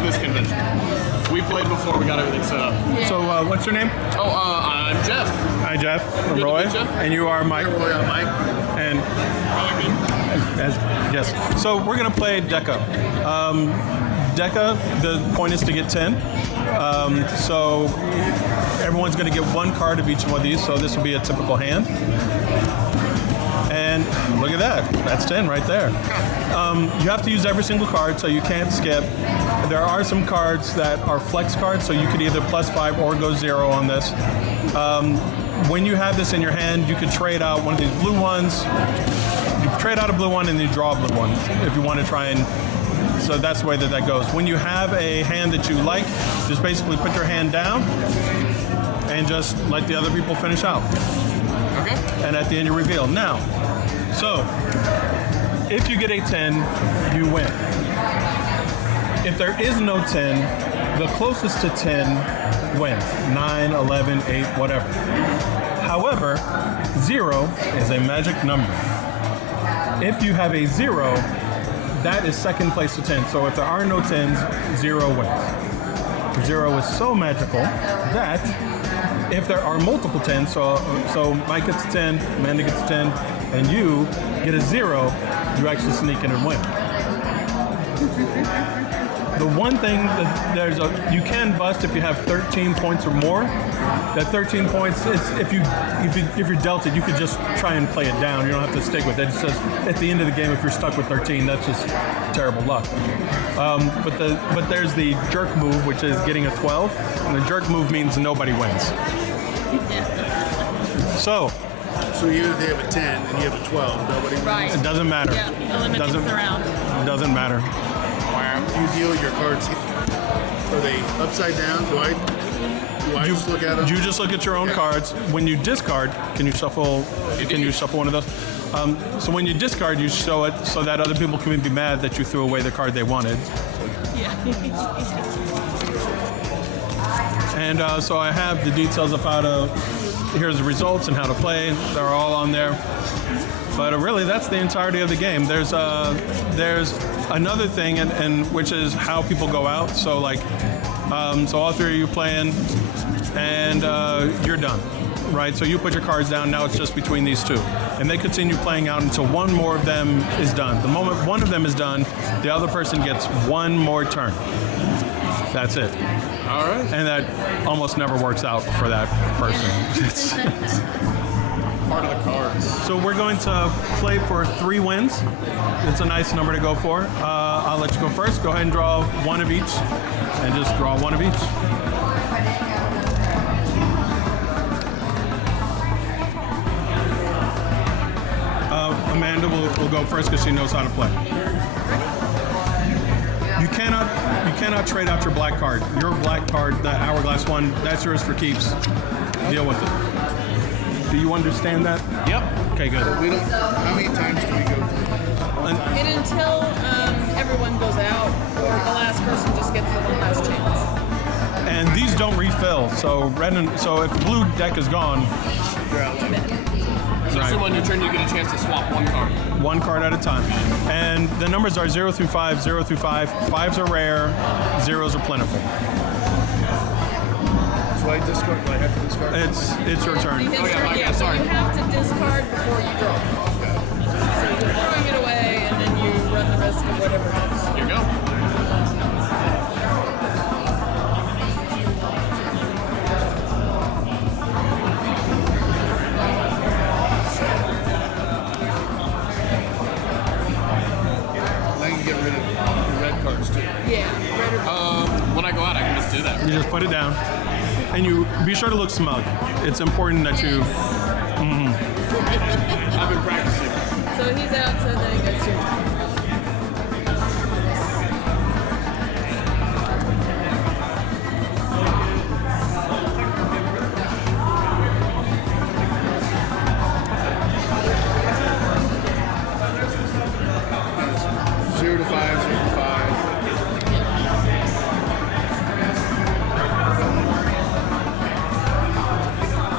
was this convention. We played before we got everything set up. Yeah. So, what's your name? Oh, I'm Jeff. Hi, Jeff. I'm Good to Roy. meet you. And you are Mike. Roy, I'm Mike. And yes. So we're gonna play Deca. Deca. The point is to get 10. So everyone's gonna get one card of each one of these. So this will be a typical hand. And look at that. That's 10 right there. You have to use every single card, so you can't skip. There are some cards that are flex cards, so you could either +5 or go 0 on this. When you have this in your hand, you could trade out one of these blue ones. You trade out a blue one and you draw a blue one if you want to try and... So that's the way that that goes. When you have a hand that you like, just basically put your hand down and just let the other people finish out. Okay. And at the end you reveal. Now, so if you get a 10, you win. If there is no 10, the closest to 10 wins. 9, 11, 8, whatever. However, 0 is a magic number. If you have a 0, that is second place to 10. So if there are no 10s, 0 wins. 0 is so magical that if there are multiple 10s, so Mike gets a 10, Amanda gets a 10, and you get a 0, you actually sneak in and win. The one thing that you can bust if you have 13 points or more. That 13 points, if you're dealt it, you could just try and play it down. You don't have to stick with it. It says at the end of the game, if you're stuck with 13, that's just terrible luck. But there's the jerk move, which is getting a 12, and the jerk move means nobody wins. So even if they have a 10 and you have a 12, nobody wins. Right. it doesn't matter. Yeah, eliminates the round. It doesn't matter. Do you deal your cards? Are they upside down? Do I just look at them? You just look at your own cards. When you discard, can you shuffle? Can you shuffle one of those? So when you discard, you show it so that other people can be mad that you threw away the card they wanted. Yeah. And so I have the details of how to. Here's the results and how to play. They're all on there. But really, that's the entirety of the game. There's another thing, and which is how people go out. So like, so all three of you playing, and you're done, right? So you put your cards down. Now it's just between these two, and they continue playing out until one more of them is done. The moment one of them is done, the other person gets one more turn. That's it. All right. And that almost never works out for that person. Part of the cards. So we're going to play for 3 wins. It's a nice number to go for. I'll let you go first. Go ahead and draw one of each, and just draw one of each. Amanda will go first because she knows how to play. You cannot trade out your black card. Your black card, that hourglass one, that's yours for keeps. Deal with it. Do you understand that? Yep. Okay, good. How many times do we go through? And until everyone goes out, or the last person just gets the one last chance. And these don't refill. So so if the blue deck is gone, So right. on your turn, you get a chance to swap one card. one card at a time. And the numbers are 0 through 5, 0 through 5. 5s are rare, 0s are plentiful. So I discard. Do I have to discard? It's your turn. His Oh, yeah, turn, Mike, yeah, I'm so sorry. you have to discard before you draw. So you're throwing it away, and then you run the risk of whatever it is. Here you go. I can get rid of the red cards too. Yeah. Red or When I go out, I can just do that. You just put it down. And you be sure to look smug. It's important that you... I've been practicing. So he's out, so then it goes to Zero to 5, 0 to 5.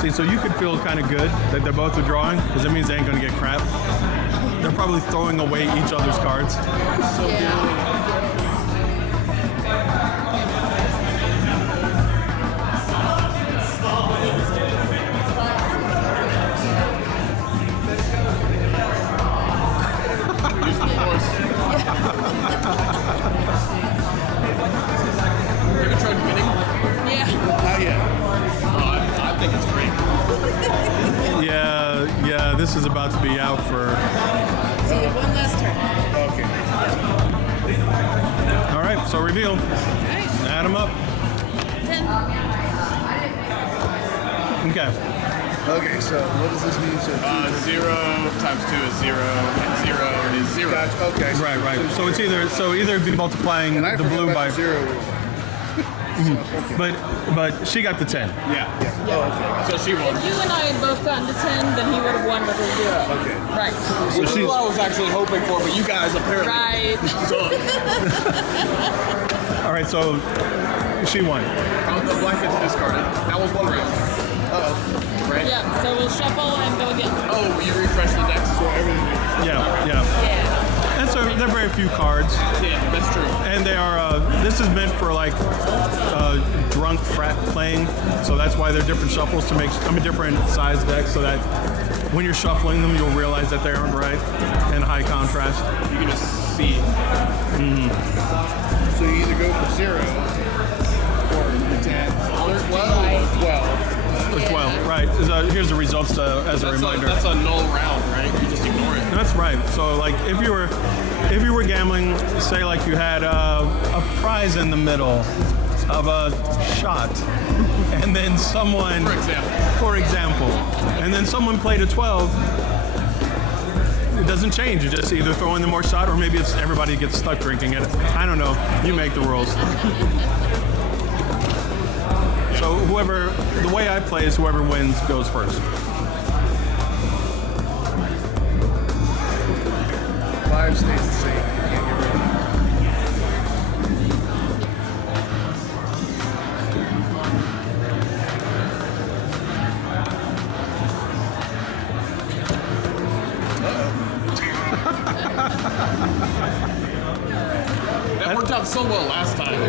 See, so you could feel kind of good that they're both withdrawing, because it means they ain't going to get crap. They're probably throwing away each other's cards. So Yeah. this is about to be out for. So we have one last turn. Okay. All right, so reveal. All right. Add them up. 10. Okay. Okay, so what does this mean? So 0 times 2 is 0, and 0 is 0. Gotcha. Okay. Right. So it's either be multiplying And I the forgot blue about by, the 0 rule. but she got the 10. Yeah. So she won. If you and I had both gotten to 10, then he would have won with a 0. Okay. Right. Which is she's- what I was actually hoping for, but you guys apparently Right. suck. All right, so she won. The black gets discarded. That was one round. Uh-oh. Right? Yeah, so we'll shuffle and go again. Oh, you refresh the deck? So everything. Yeah. Yeah. And so they're very few cards, Yeah, that's true. and they are. This is meant for like drunk frat playing, so that's why they're different shuffles to make. Different size decks, so that when you're shuffling them, you'll realize that they aren't right and high contrast. You can just see. So you either go for 0 or the 10, 13, or 12. Or 12, right? Here's the results as a reminder. That's a null round, right? You just ignore it. That's right. So like if you were gambling, say like you had a prize in the middle of a shot, and then someone, For example. for example, and then someone played a 12, it doesn't change. You just either throw in the more shot, or maybe it's everybody gets stuck drinking it. I don't know. You make the rules. So the way I play is whoever wins goes first. 5 stays the same. You can't get rid of it. That worked out so well last time.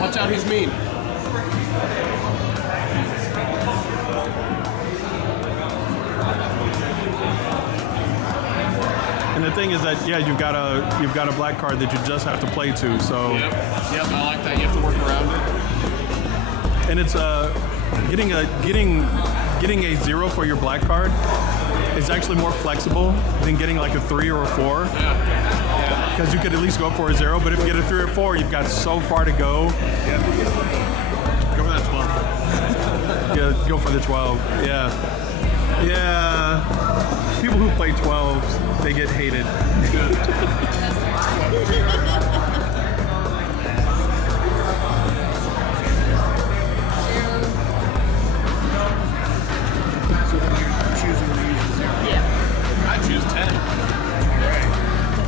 Watch out, he's mean. And the thing is that you've got a black card that you just have to play to. So Yep, I like that. You have to work around it. and it's getting a 0 for your black card is actually more flexible than getting like a 3 or a 4. Yeah. Because you could at least go for a 0, but if you get a 3 or 4, you've got so far to go. Go for that 12. Yeah, go for the 12. Yeah. People who play 12s, they get hated. So then you're choosing to use the 0. Yeah. I choose 10. Right.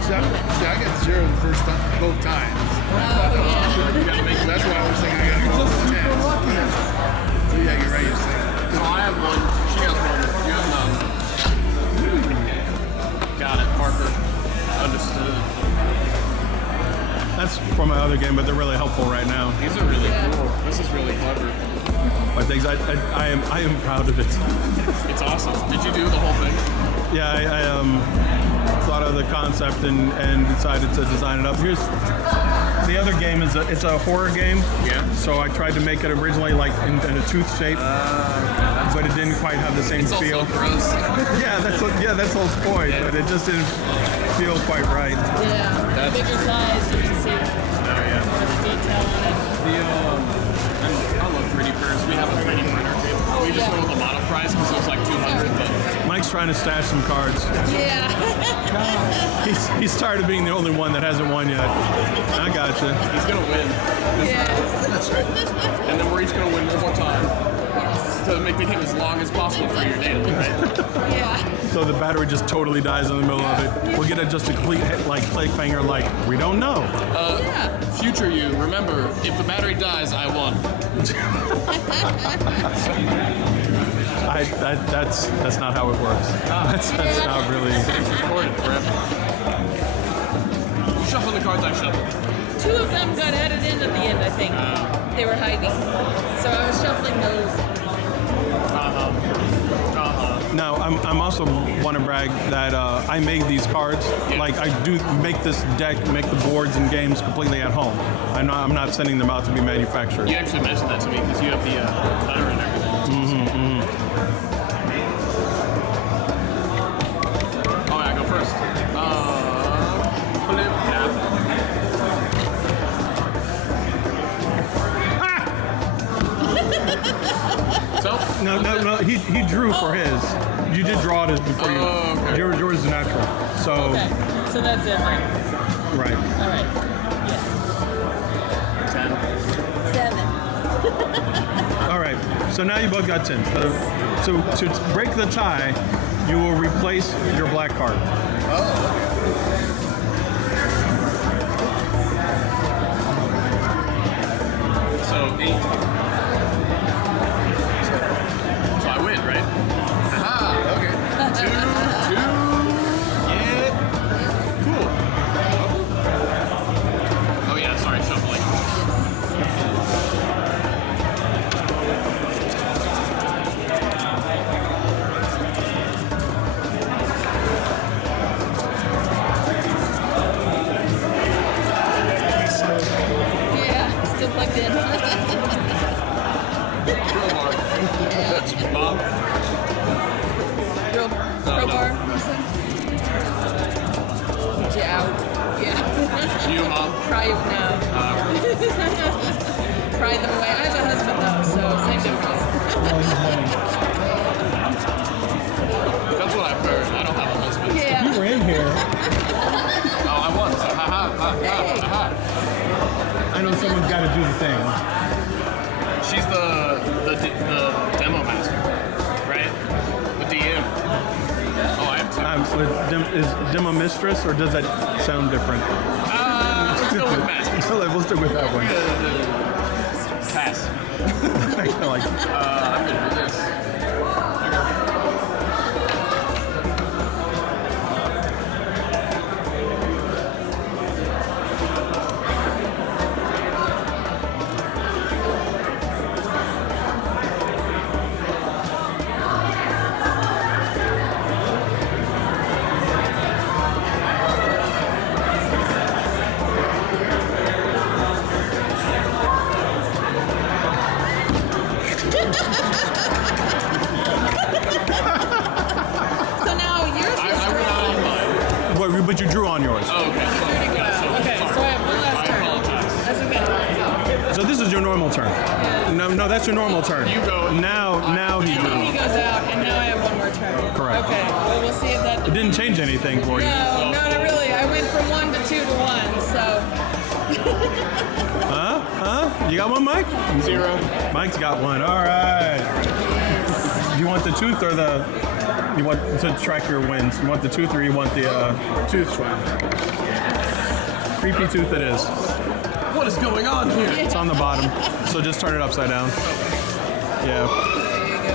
See, I got 0 the first time, both times. You gotta make That's why I was thinking I gotta go for 10. So yeah, you're right. You're saying. So I have one. She has one. You have none. Got it, Parker. Understood. That's from my other game, but they're really helpful right now. These are really cool. This is really clever. But things I am proud of it. It's awesome. Did you do the whole thing? Yeah, I thought of the concept and decided to design it up. Here's the other game it's a horror game. Yeah. So I tried to make it originally like in a tooth shape, but it didn't quite have the same It's feel. also gross. That's the whole point, but it just didn't feel quite right. Yeah. That's- Bigger size, you can see Oh yeah. more of the detail on it. I love 3D printers. We have a 3D printer too. We just went with a mono price because it was like 200. But Mike's trying to stash some cards. Yeah. He's tired of being the only one that hasn't won yet. I gotcha. he's gonna win. Yes. That's right. And then we're each gonna win one more time. To make the game as long as possible for your data, right? Yeah. So the battery just totally dies in the middle of it. We'll get just a complete hit, like cliffhanger, like we don't know. Future you, remember, if the battery dies, I won. That's not how it works. That's not really. It's recorded forever. You shuffle the cards I shuffle. 2 of them got added in at the end, I think. They were hiding. So I was shuffling those. Now I'm also want to brag that I made these cards. Yeah. Like I do make this deck, make the boards and games completely at home. I'm not sending them out to be manufactured. You actually mentioned that to me because you have the cutter and everything. myself? No. He drew for his. You did draw it before you. Oh, okay. Yours is natural. So. Okay, so that's it then. Right. All right. 10. 7. All right. So now you both got 10. So to break the tie, you will replace your black card. So 8. So I win, right? Ah, okay. 2. Yeah. Cool. Oh yeah, sorry, shuffling. Yeah, still plugged in. Crowbar. Bob. Crowbar. Yeah. Yeah. You, Mom. Cry now. Cry them away. I have a husband though, so same difference. That's what I've heard. I don't have a husband. Yeah. You were in here. Oh, I won. So ha. I know someone's got to do the thing. She's the demo master, right? The DM. Oh, I am too. Is Demo Mistress, or does that sound different? Let's go with master. So we'll stick with that one. Pass. I kinda like it. I'm gonna do this. So now yours I is went out on mine. But you drew on yours. Oh, okay. Okay, so I have one last I turn. apologize. That's okay. So this is your normal turn. No, that's your normal turn. You go. Now he And then he drew. goes out, and now I have one more turn. Correct. Okay, well, we'll see if that... It didn't change anything for you. No, not really. I went from 1 to 2 to 1, so... Huh? You got one, Mike? 0. Mike's got one. All right. You want the tooth or the? You want to track your wins? You want the tooth or you want the Tooth swap. creepy tooth? It is. What is going on here? It's on the bottom. So just turn it upside down. Yeah. There you go.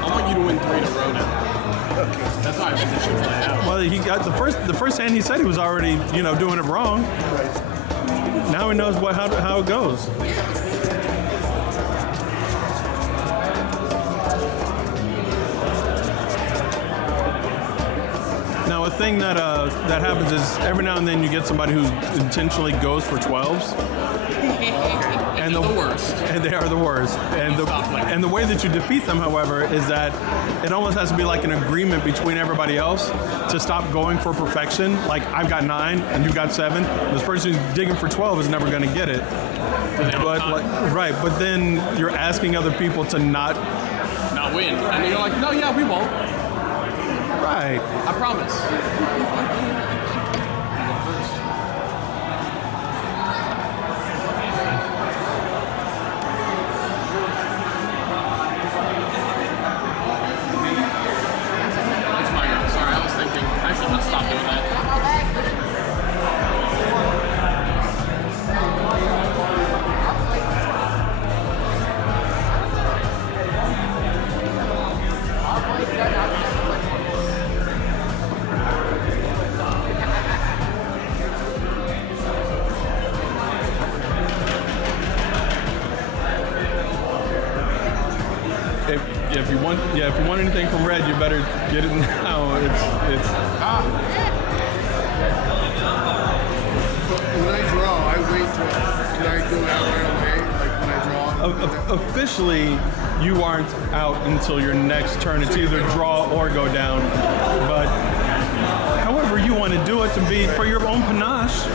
I want you to win 3 in a row now. That's how I think this should play out. Well, he got the first hand. He said he was already doing it wrong. Now he knows how it goes. Now a thing that happens is every now and then you get somebody who intentionally goes for 12s. And the worst. And they are the worst. And the way that you defeat them, however, is that it almost has to be like an agreement between everybody else to stop going for perfection. Like I've got 9 and you've got 7. This person who's digging for 12 is never going to get it. But then you're asking other people to not win. And you're like, no, yeah, we won't. Right. I promise. It's my go. Sorry, I was thinking. Actually, let's stop doing that. If you want anything from red, you better get it now. It's When I draw, I wait till. Can I go out right away? Like when I draw? officially you aren't out until your next turn. It's either draw or go down. But however you want to do it to be for your own panache.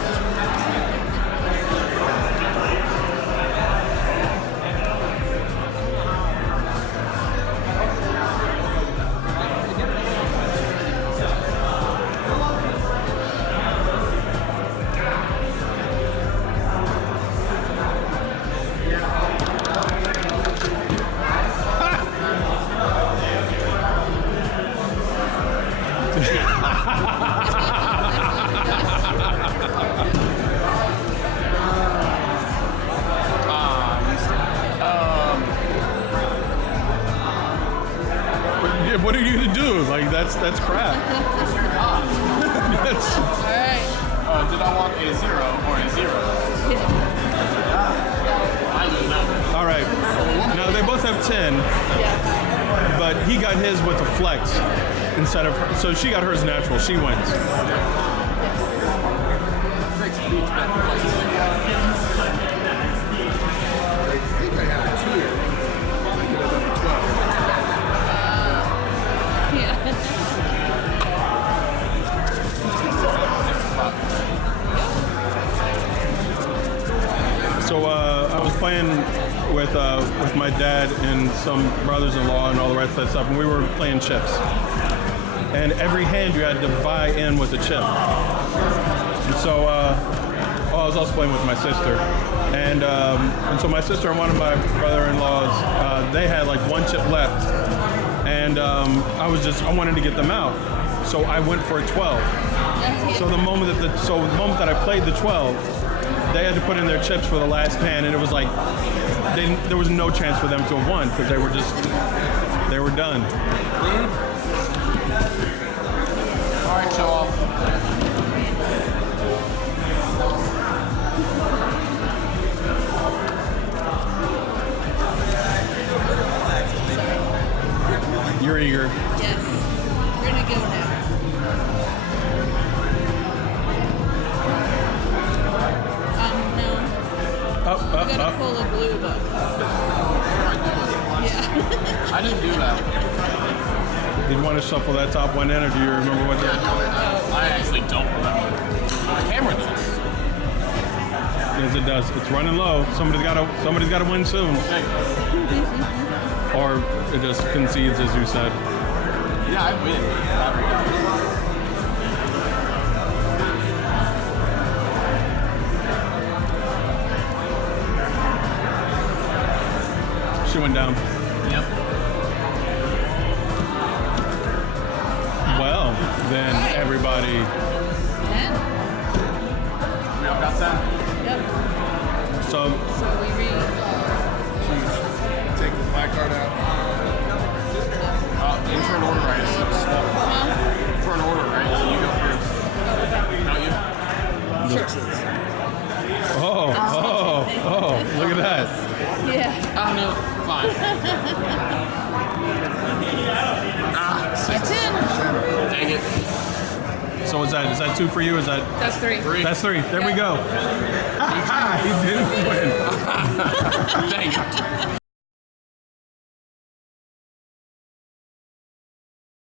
too. Like that's crap. That's, All right. Did I want a 0 or a 0? I lose that one. all right. Now they both have 10, Yeah. but he got his with a flex instead of her. So she got hers natural. She wins. I think I had a 2. I could have done a 12. Yeah. So I was playing with my dad and some brothers-in-law and all the rest of that stuff, and we were playing chips. And every hand you had to buy in with a chip. And so I was also playing with my sister, and so my sister and one of my brother-in-laws, they had like one chip left, and I wanted to get them out, so I went for a 12. So the moment that I played the 12, they had to put in their chips for the last hand, and it was like there was no chance for them to have won because they were done. All right, show off. You're eager. Yes. We're gonna go now. No. You gotta pull a blue though. Yeah. I didn't do that. Did you want to shuffle that top one in, or do you remember what that? I actually don't remember. The camera does. Yes, it does. It's running low. Somebody's got to win soon, or it just concedes, as you said. Yeah, I win. She went down. Yep. Well, then everybody. 10. We all got that? Yep. So So we read. Take my card out. For an order, right? For an order, right? So you go first. Not you? oh, look at that. Yeah. No, fine. That's 10. Dang it. So is that 2 for you? Is that? That's 3. That's 3. There we go. He didn't win. Dang it.